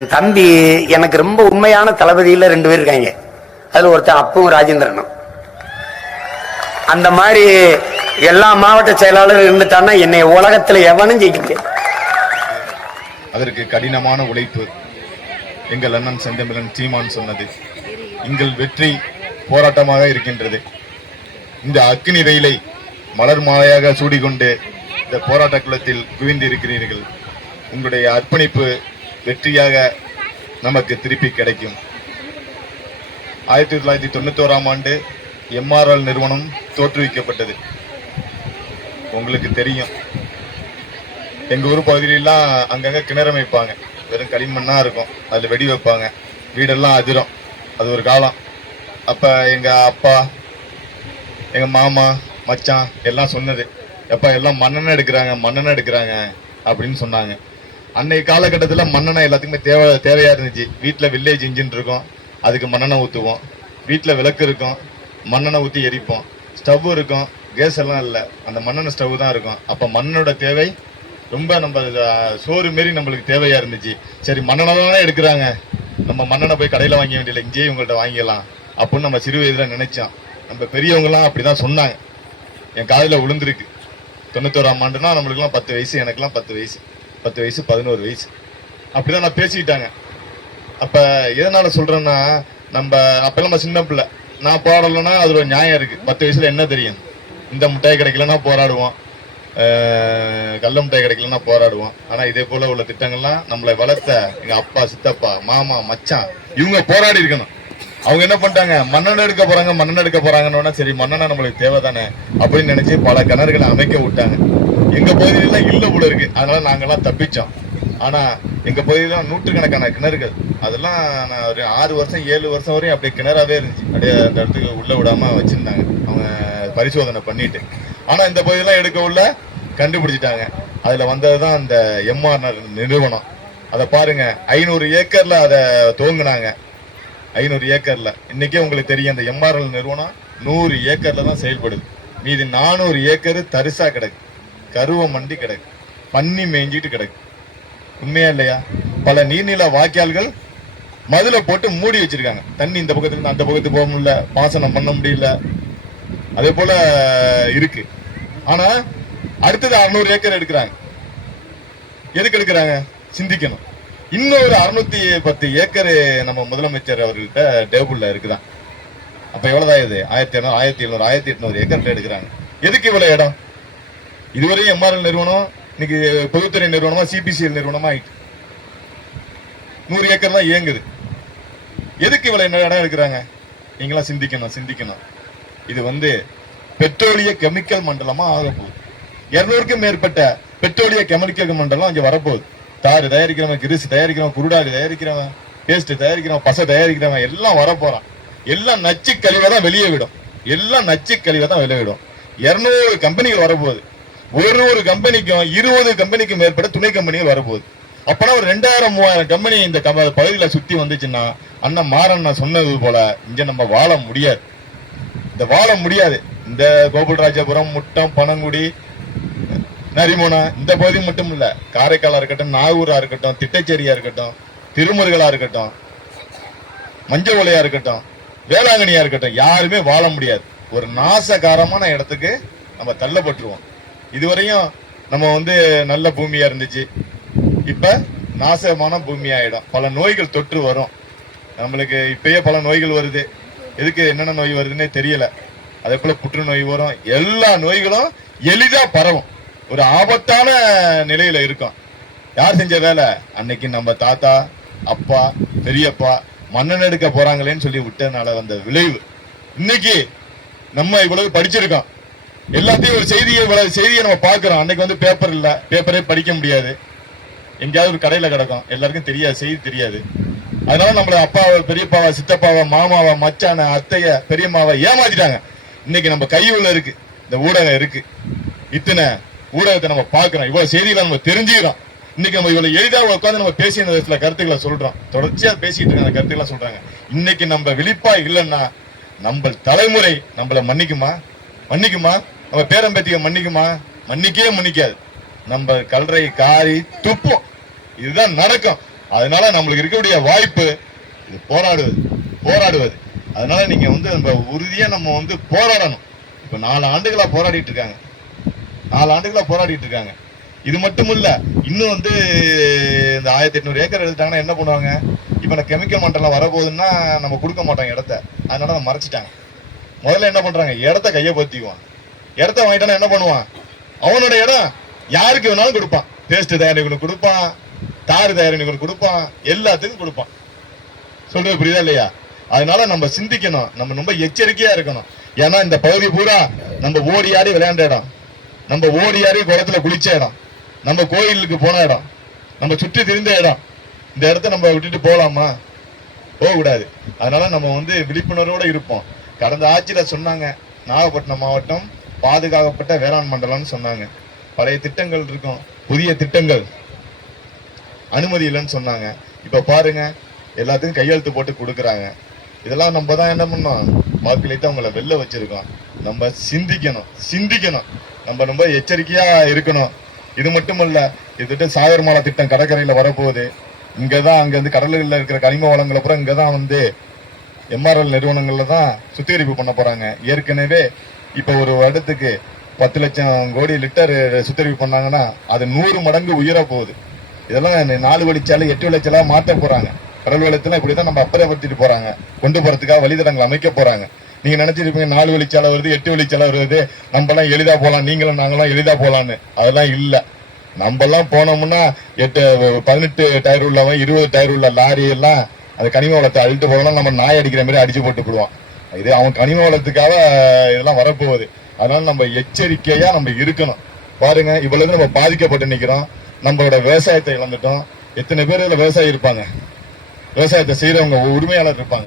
தம்பி எனக்கு ரொம்ப உண்மையான தளபதியில 2 பேர் இருக்காங்க. அதுல ஒருத்தன் அப்பும் ராஜேந்திரனும். அந்த மாதிரி எல்லா மாவட்ட செயலாளரும் இருந்துட்டான்னா என்னை உலகத்துல எவனும் ஜெயிக்க முடியாது. அதற்கு கடினமான உழைப்பு எங்கள் அண்ணன் செந்தமிழன் சீமான் சொன்னது எங்கள் வெற்றி போராட்டமாக இருக்கின்றது. இந்த அக்னி வெயிலை மலர் மாலையாக சூடிக்கொண்டு இந்த போராட்ட குளத்தில் குவிந்து இருக்கிறீர்கள். உங்களுடைய அர்ப்பணிப்பு வெற்றியாக நமக்கு திருப்பி கிடைக்கும். 1991ஆம் ஆண்டு MRL நிறுவனம் தோற்றுவிக்கப்பட்டது. உங்களுக்கு தெரியும், எங்க ஊர் பகுதியிலாம் அங்கங்க கிணறு வைப்பாங்க, வெறும் களிமண்ணா இருக்கும், அதுல வெடி வைப்பாங்க, வீடெல்லாம் அதிரும். அது ஒரு காலம். அப்ப எங்க அப்பா, எங்க மாமா, மச்சான் எல்லாம் சொன்னது, எப்ப எல்லாம் மண்ணெண்ணெய் எடுக்கிறாங்க அப்படின்னு சொன்னாங்க. அன்னைக்கு காலகட்டத்தில் மண்ணெண்ணெய் எல்லாத்துக்குமே தேவையா இருந்துச்சு. வீட்டில் வில்லேஜ் இன்ஜின் இருக்கும், அதுக்கு மண்ணெண்ணெய் ஊற்றுவோம். வீட்டில் விளக்கு இருக்கும், மண்ணெண்ணெய் ஊற்றி எரிப்போம். ஸ்டவ் இருக்கும், கேஸ் எல்லாம் இல்லை, அந்த மண்ணெண்ணெய் ஸ்டவ் தான் இருக்கும். அப்போ மண்ணோட தேவை ரொம்ப நம்ம சோறு மாரி நம்மளுக்கு தேவையா இருந்துச்சு. சரி, மண்ணெண்ணெய் தானே எடுக்கிறாங்க, நம்ம மண்ணெண்ணெய் போய் கடையில் வாங்க வேண்டியதில்லை, இங்கேயே இவங்கள்ட்ட வாங்கிக்கலாம் அப்படின்னு நம்ம சிறு வயதில் நினைச்சோம். நம்ம பெரியவங்கலாம் அப்படிதான் சொன்னாங்க, என் காதில் விழுந்திருக்கு. 91ஆம் ஆண்டுனா நம்மளுக்குலாம் 10 வயசு, எனக்குலாம் 10 வயசு, 11 வயசு அப்படிதான் நான் பேசிக்கிட்டாங்க. அப்ப எதனால சொல்றேன்னா, நம்ம அப்பெல்லாம் நம்ம சின்ன பிள்ளை, நான் போராடலன்னா அது ஒரு நியாயம் இருக்கு. 10 வயசுல என்ன தெரியும்? இந்த முட்டாய் கிடைக்கலன்னா போராடுவோம், கள்ள முட்டாய் கிடைக்கலன்னா போராடுவோம். ஆனா இதே போல உள்ள திட்டங்கள்லாம் நம்மளை வளர்த்த எங்க அப்பா, சித்தப்பா, மாமா, மச்சான் இவங்க போராடி இருக்கணும். அவங்க என்ன பண்ணிட்டாங்க, மண்ணெண்ணெய் எடுக்க போறாங்கன்னா சரி, மண்ணெண்ணெய் நம்மளுக்கு தேவைதானே அப்படின்னு நினைச்சு பல கிணறுகளை அமைக்க விட்டாங்க. எங்க பகுதியிலாம் இல்ல போல இருக்கு, அதனால நாங்கெல்லாம் தப்பிச்சோம். ஆனா எங்க பகுதியிலாம் நூற்றுக்கணக்கான கிணறுகள், அதெல்லாம் ஒரு 6 வருஷம் 7 வருஷம் வரையும் அப்படியே கிணறாவே இருந்துச்சு. அப்படியே அந்த இடத்துக்கு உள்ள விடாம வச்சிருந்தாங்க அவங்க பரிசோதனை பண்ணிட்டு. ஆனா இந்த பகுதியெல்லாம் எடுக்க உள்ள கண்டுபிடிச்சிட்டாங்க. அதுல வந்ததுதான் இந்த MRL நிறுவனம். அதை பாருங்க, 500 ஏக்கர்ல அதை துவங்கினாங்க. 500 ஏக்கர்ல. இன்னைக்கே உங்களுக்கு தெரியும், இந்த MRL நிறுவனம் 100 ஏக்கர்ல தான் செயல்படுது. மீதி 400 ஏக்கர் தரிசா கிடக்கு, கருவ மண்டி கிடக்கு, பன்னி மேய்ஞ்சிட்டு கிடக்கு. உண்மையா இல்லையா? பல நீர்நில வாய்க்கால்கள் மதுல போட்டு மூடி வச்சிருக்காங்க. தண்ணி இந்த பக்கத்துல இருந்து அந்த பக்கத்துக்கு போக முடியல, பாசனம் பண்ண முடியல, அதே போல இருக்கு. ஆனா அடுத்தது 600 ஏக்கர் எடுக்கிறாங்க. எதுக்கு எடுக்கிறாங்க? சிந்திக்கணும். இன்னொரு 610 ஏக்கர் நம்ம முதலமைச்சர் அவர்கிட்ட டேபிள்ல இருக்குதான். அப்ப எவ்வளவுதான் இது? 1700, 1700, 1800 ஏக்கர் எடுக்கிறாங்க. எதுக்கு இவ்வளவு இடம்? இதுவரையும் MRL நிறுவனம் இன்னைக்கு பொதுத்துறை நிறுவனமா, CPCL நிறுவனமா ஆயிட்டு 100 ஏக்கர் தான் இயங்குது. எதுக்கு இவ்வளவு இடம் எடுக்கிறாங்க? நீங்களா சிந்திக்கணும். இது பெட்ரோலிய கெமிக்கல் மண்டலமா ஆக போகுது. 200க்கும் மேற்பட்ட பெட்ரோலிய கெமிக்கல் மண்டலம் அங்க வரப்போகுது. தாறு தயாரிக்கிறவன், கிரிசு தயாரிக்கிறவன், குருடாகு தயாரிக்கிறவன், பேஸ்ட் தயாரிக்கிறவன், பசை தயாரிக்கிறவன் எல்லாம் வரப்போறான். எல்லாம் நச்சு கழிவை தான் வெளியே விடும். 200 கம்பெனிகள் வரப்போகுது. ஒரு கம்பெனிக்கும் 20 கம்பெனிக்கும் மேற்பட்ட துணை கம்பெனிகள் வரப்போகுது. அப்பனா ஒரு 2000-3000 கம்பெனி இந்த பகுதியில சுத்தி வந்துச்சுன்னா, அண்ணன் மாறண்ணா சொன்னது போல இங்க நம்ம வாழ முடியாது. இந்த கோகுல்ராஜபுரம், முட்டம், பனங்குடி, நரிமோனா இந்த பகுதி மட்டும் இல்ல, காரைக்காலா இருக்கட்டும், நாகூரா இருக்கட்டும், திட்டச்சேரியா இருக்கட்டும், திருமுருகலா இருக்கட்டும், மஞ்சள் இருக்கட்டும், வேளாங்கண்ணியா இருக்கட்டும், யாருமே வாழ முடியாது. ஒரு நாசகாரமான இடத்துக்கு நம்ம தள்ளப்பட்டுருவோம். இதுவரையும் நம்ம நல்ல பூமியா இருந்துச்சு, இப்ப நாசமான பூமி ஆயிடும். பல நோய்கள் தொற்று வரும். நம்மளுக்கு இப்பயே பல நோய்கள் வருது. எதுக்கு என்னென்ன நோய் வருதுன்னே தெரியல. அதே போல புற்றுநோய் வரும். எல்லா நோய்களும் எளிதா பரவும். ஒரு ஆபத்தான நிலையில இருக்கும். யார் செஞ்ச வேலை? அன்னைக்கு நம்ம தாத்தா, அப்பா, பெரியப்பா மண்ணெண்ணெய் எடுக்க போறாங்களேன்னு சொல்லி விட்டதுனால வந்த விளைவு. இன்னைக்கு நம்ம இவ்வளவு படிச்சிருக்கோம், எல்லாத்தையும் ஒரு செய்தியை நம்ம பாக்குறோம். அன்னைக்கு பேப்பர் இல்ல, பேப்பரே படிக்க முடியாது, எங்கேயாவது ஒரு கடையில கிடக்கும், எல்லாருக்கும் தெரியாது, செய்தி தெரியாது. அதனால நம்மள அப்பாவை, பெரியப்பாவை, சித்தப்பாவை, மாமாவை, மச்சான, அத்தைய, பெரியம்மாவை ஏமாத்திட்டாங்க. இன்னைக்கு நம்ம கையுள்ள இருக்கு, இந்த ஊடகம் இருக்கு. இத்தனை ஊடகத்தை நம்ம பாக்குறோம், இவ்வளவு செய்திகளை நம்ம தெரிஞ்சுக்கிறோம். இன்னைக்கு நம்ம இவ்வளவு எளிதாக உட்காந்து நம்ம பேசிய சில கருத்துக்களை சொல்றோம், தொடர்ச்சியா பேசிட்டு இருக்க கருத்துக்களை சொல்றாங்க. இன்னைக்கு நம்ம விழிப்பா இல்லைன்னா நம்ம தலைமுறை நம்மள மன்னிக்குமா? நம்ம பேரம்பேத்திய மன்னிக்கவே மன்னிக்காது. நம்ம கல்றை காரி துப்போம். இதுதான் நடக்கும். அதனால நம்மளுக்கு இருக்கக்கூடிய வாய்ப்பு இது போராடுவது. அதனால நீங்க வந்து நம்ம உறுதியா நம்ம வந்து போராடணும். இப்ப 4 ஆண்டுகளா போராடிட்டு இருக்காங்க. இது மட்டும் இல்ல, இன்னும் வந்து இந்த 1800 ஏக்கர் எடுத்தாங்கன்னா என்ன பண்ணுவாங்க? இப்ப இந்த கெமிக்கல் மண்டலம் வரப்போகுதுன்னா நம்ம கொடுக்க மாட்டோம் இடத்த, அதனால நம்ம மறைச்சிட்டாங்க. முதல்ல என்ன பண்றாங்க? இடத்த கையப்படுத்திக்குவான். இடத்த வாங்கிட்டானா என்ன பண்ணுவான்? அவனோட இடம் யாருக்கு வேணாலும் கொடுப்பான். பேஸ்ட் தயாரிப்பு கொடுப்பான், தார் தயாரிப்பு கொடுப்பான், எல்லாத்துக்கும் கொடுப்பான். சொல்றது புரியுதா இல்லையா? அதனால நம்ம சிந்திக்கணும், நம்ம ரொம்ப எச்சரிக்கையா இருக்கணும். ஏன்னா இந்த பகுதி பூரா நம்ம ஓடி ஆடி விளையாண்ட இடம், நம்ம ஓடி ஆடி குளத்துல குளிச்ச இடம், நம்ம கோயிலுக்கு போன இடம், நம்ம சுற்றி திரிந்த இடம். இந்த இடத்த நம்ம விட்டுட்டு போகலாமா? போக கூடாது. அதனால நம்ம வந்து விழிப்புணர்வோட இருப்போம். கடந்த ஆட்சியில சொன்னாங்க நாகப்பட்டினம் மாவட்டம் பாதுகாக்கப்பட்ட வேளாண் மண்டலம்னு சொன்னாங்க. பழைய திட்டங்கள் இருக்கும், புதிய திட்டங்கள் அனுமதி இல்லைன்னு சொன்னாங்க. இப்ப பாருங்க, எல்லாத்துக்கும் கையெழுத்து போட்டு கொடுக்குறாங்க. இதெல்லாம் நம்ம தான் என்ன பண்ணோம்? வாக்களித்து அவங்கள வெளில வச்சிருக்கோம். நம்ம சிந்திக்கணும், நம்ம ரொம்ப எச்சரிக்கையா இருக்கணும். இது மட்டும் இல்ல, இதுட்டு சாகர்மாலா திட்டம் கடற்கரையில வரப்போகுது. இங்கதான் அங்க வந்து கடலில் இருக்கிற கனிம வளங்கள் அப்புறம் இங்கதான் வந்து எம்ஆர்எல் நிறுவனங்கள்ல தான் சுத்திகரிப்பு பண்ண போறாங்க. ஏற்கனவே இப்ப ஒரு வருடத்துக்கு 10 லட்சம் கோடி லிட்டர் சுத்திகரிப்பு பண்ணாங்கன்னா அது 100 மடங்கு உயர போகுது. இதெல்லாம் 4 வழிச்சாலை 8 வழிச்சாலை மாற்ற போறாங்க. கடல் வெள்ளத்துல இப்படிதான் நம்ம அப்புறப்படுத்திட்டு போறாங்க. கொண்டு போறதுக்காக வழித்தடங்கள் அமைக்க போறாங்க. நீங்க நினைச்சிருப்பீங்க 4 வழிச்சாலை வருது, 8 வழிச்சாலை வருது, நம்ம எல்லாம் எளிதா போலாம், நீங்களும் நாங்களும் எளிதா போலான்னு. அதெல்லாம் இல்ல. நம்ம எல்லாம் போனோம்னா 18 டயர் உள்ளவன் 20 டயர் உள்ள லாரி எல்லாம் அந்த கனிம வளத்தை அழிட்டு போறோம்னா நம்ம நாய் அடிக்கிற மாதிரி அடிச்சு போட்டு போடுவான். இது அவன் கனிம வளத்துக்காக இதெல்லாம் வரப்போகுது. அதனால நம்ம எச்சரிக்கையா நம்ம இருக்கணும். பாருங்க, இவ்வளவு நம்ம பாதிக்கப்பட்டு நிக்கிறோம். நம்மளோட விவசாயத்தை இழந்துட்டோம். எத்தனை பேர் இதுல விவசாயி இருப்பாங்க? விவசாயத்தை செய்யறவங்க உரிமையாளர் இருப்பாங்க.